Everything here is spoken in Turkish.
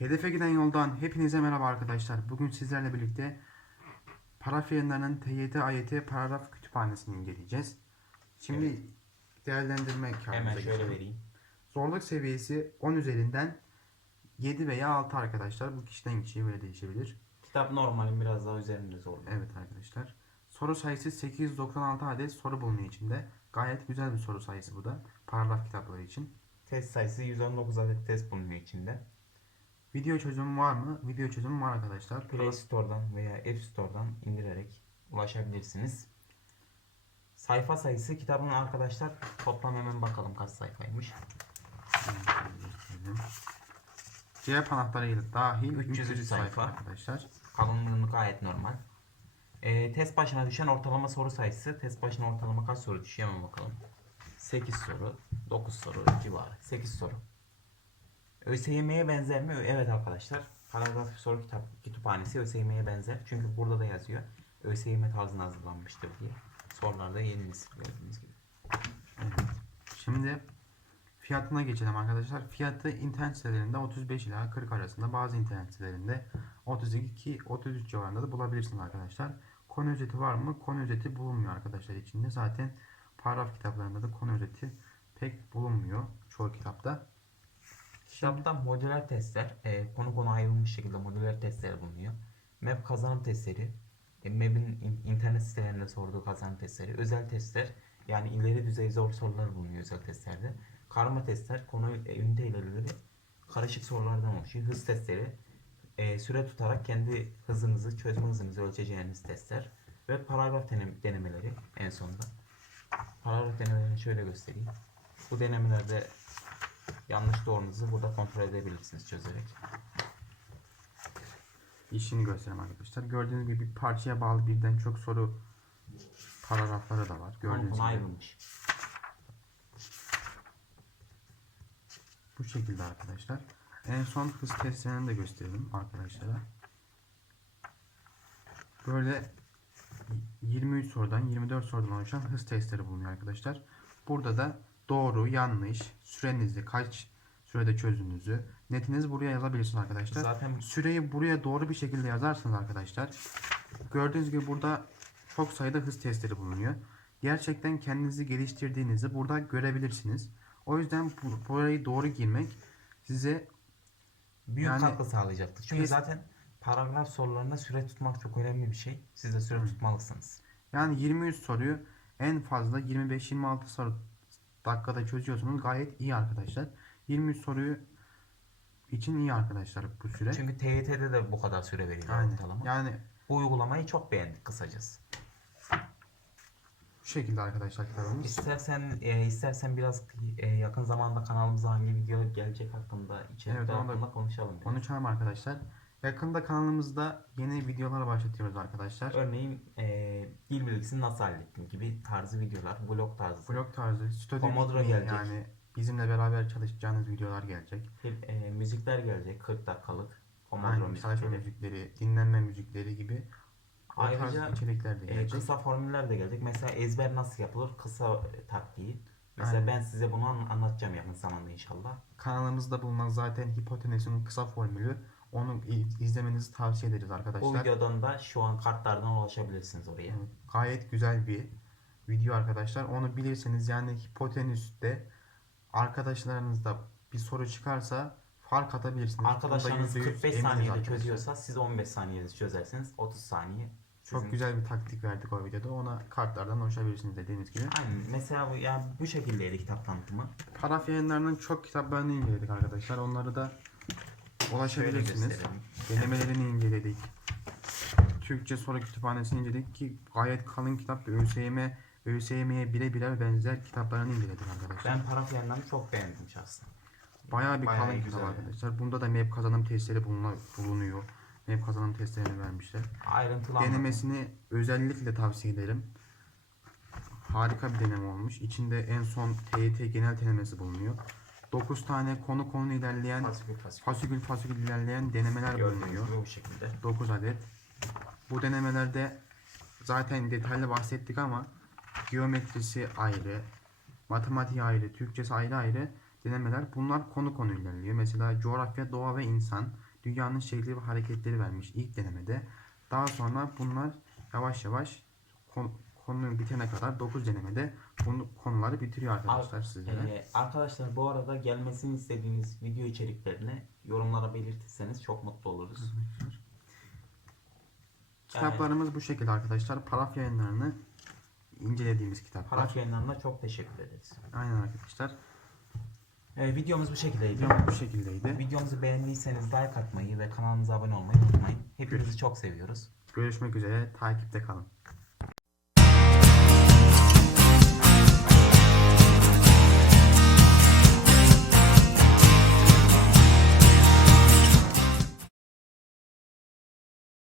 Hedefe giden yoldan hepinize merhaba arkadaşlar. Bugün sizlerle birlikte Parafiyenler'in TYT AYT paragraf kütüphanesini inceleyeceğiz. Şimdi değerlendirme kağıdımıza Hemen şöyle geçelim. vereyim. Zorluk seviyesi 10 üzerinden 7 veya 6 arkadaşlar. Bu kişiden kişiye böyle değişebilir. Kitap normalin biraz daha üzerinde zorlu. Evet arkadaşlar. Soru sayısı 896 adet soru bulunuyor içinde. Gayet güzel bir soru sayısı bu da. Paragraf kitapları için. Test sayısı 119 adet test bulunuyor içinde. Video çözümü var mı? Video çözümü var arkadaşlar. Play Store'dan veya App Store'dan indirerek ulaşabilirsiniz. Sayfa sayısı kitabın arkadaşlar toplam hemen bakalım kaç sayfaymış. Cevap anahtarıyla dahil 303 303 sayfa sayfa. arkadaşlar. Kalınlığını gayet normal. Ee, test başına düşen ortalama soru sayısı. Test başına ortalama kaç soru düşüyor hemen bakalım. 8 soru, 9 soru civarı. 8 soru. ÖSYM'ye benzer mi? Evet arkadaşlar. Paragraf soru kitap kütüphanesi ÖSYM'ye benzer. Çünkü burada da yazıyor. ÖSYM tarzında hazırlanmıştır diye. Sorularda yeni nesil gördüğünüz gibi. Şimdi fiyatına geçelim arkadaşlar. Fiyatı internet sitelerinde 35 ila 40 arasında bazı internet sitelerinde 32-33 civarında da bulabilirsiniz arkadaşlar. Konu özeti var mı? Konu özeti bulunmuyor arkadaşlar içinde. Zaten paragraf kitaplarında da konu özeti pek bulunmuyor çoğu kitapta. Kitapta modüler testler, e, konu konu ayrılmış şekilde modüler testler bulunuyor. MEP kazanım testleri, e, MEP'in in- internet sitelerinde sorduğu kazanım testleri, özel testler, yani ileri düzey zor sorular bulunuyor özel testlerde. Karma testler, konu e, ünite ilerleri karışık sorulardan oluşuyor. Hız testleri, e, süre tutarak kendi hızınızı, çözme hızınızı ölçeceğiniz testler ve paragraf denem- denemeleri en sonunda. Paragraf denemelerini şöyle göstereyim. Bu denemelerde yanlış doğrunuzu burada kontrol edebilirsiniz çözerek. İşini göstereyim arkadaşlar. Gördüğünüz gibi bir parçaya bağlı birden çok soru paragrafları da var. Gördüğünüz gibi. ayrılmış. Bu şekilde arkadaşlar. En son hız testlerini de gösterelim arkadaşlara. Böyle 23 sorudan 24 sorudan oluşan hız testleri bulunuyor arkadaşlar. Burada da doğru, yanlış, sürenizi, kaç sürede çözdüğünüzü, netinizi buraya yazabilirsiniz arkadaşlar. Zaten Süreyi buraya doğru bir şekilde yazarsanız arkadaşlar gördüğünüz gibi burada çok sayıda hız testleri bulunuyor. Gerçekten kendinizi geliştirdiğinizi burada görebilirsiniz. O yüzden bu, burayı doğru girmek size büyük Yani- katkı sağlayacaktır. Çünkü Kes- zaten paragraf sorularında süre tutmak çok önemli bir şey. Siz de süre tutmalısınız. yani 23 soruyu en fazla 25-26 soru dakikada çözüyorsunuz. Gayet iyi arkadaşlar. 23 soruyu için iyi arkadaşlar bu süre. Çünkü TYT'de de bu kadar süre veriliyor Aynen. ortalama. Yani Bu uygulamayı çok beğendik kısacası. bu şekilde arkadaşlar kitabımız. İstersen e, istersen biraz e, yakın zamanda kanalımıza hangi videolar gelecek hakkında, içerikler Evet, hakkında konuşalım. biraz. Konuşalım arkadaşlar. Yakında kanalımızda yeni videolar başlatıyoruz arkadaşlar. Örneğin e, dil bilgisini nasıl hallettim gibi tarzı videolar, vlog tarzı. Vlog tarzı, stüdyo Pomodoro gelecek. yani bizimle beraber çalışacağınız videolar gelecek. Hep, e, müzikler gelecek 40 dakikalık. Pomodoro Aynen çalışma müzikleri. dinlenme müzikleri gibi o Ayrıca, içerikler de E, gelecek. kısa formüller de gelecek. Mesela ezber nasıl yapılır? Kısa e, taktiği. Mesela Aynen. ben size bunu an- anlatacağım yakın zamanda inşallah. Kanalımızda bulunan zaten hipotenüsün kısa formülü. Onu izlemenizi tavsiye ederiz arkadaşlar. videodan da şu an kartlardan ulaşabilirsiniz oraya. Evet, Gayet güzel bir video arkadaşlar. Onu bilirseniz yani hipotenüste arkadaşlarınızda bir soru çıkarsa fark atabilirsiniz. Arkadaşlarınız %100 45 eminiz saniyede arkadaşlar. çözüyorsa siz 15 saniyede çözersiniz. 30 saniye. Çok sizin- güzel bir taktik verdik o videoda. Ona kartlardan ulaşabilirsiniz dediğiniz gibi. Aynen. Mesela bu, yani bu şekildeydi kitap tanıtımı. Paraf yayınlarının çok kitaplarını inceledik arkadaşlar. Onları da ulaşabilirsiniz. Denemelerini inceledik. Türkçe soru kütüphanesini inceledik ki gayet kalın kitap ve ÖSYM, ÖSYM'ye bire birer benzer kitaplarını inceledik arkadaşlar. Ben paraf yanlarını çok beğendim şahsen. Bayağı bir bayağı kalın güzel kitap yani. arkadaşlar. Bunda da MEP kazanım testleri bulunuyor. MEP kazanım testlerini vermişler. Ayrıntılı. Denemesini özellikle tavsiye ederim. Harika bir deneme olmuş. İçinde en son TYT genel denemesi bulunuyor. 9 tane konu konu ilerleyen, Fasikül fasikül. fasikül fasikül ilerleyen denemeler Gördüğünüz bulunuyor. gibi bu şekilde. 9 adet. Bu denemelerde zaten detaylı bahsettik ama geometrisi ayrı, matematiği ayrı, Türkçesi ayrı ayrı denemeler. Bunlar konu konu ilerliyor. Mesela coğrafya, doğa ve insan dünyanın şekli ve hareketleri vermiş ilk denemede. Daha sonra bunlar yavaş yavaş kon, konunun bitene kadar 9 denemede bunu, konuları bitiriyor arkadaşlar sizlere. Ee, arkadaşlar bu arada gelmesini istediğiniz video içeriklerini yorumlara belirtirseniz çok mutlu oluruz. Kitaplarımız bu şekilde arkadaşlar. Paraf yayınlarını incelediğimiz kitaplar. Paraf yayınlarına çok teşekkür ederiz. Aynen arkadaşlar. Ee, videomuz bu şekildeydi. Videomuz bu şekildeydi. Videomuzu beğendiyseniz like atmayı ve kanalımıza abone olmayı unutmayın. Hepinizi çok seviyoruz. Görüşmek üzere. Takipte kalın.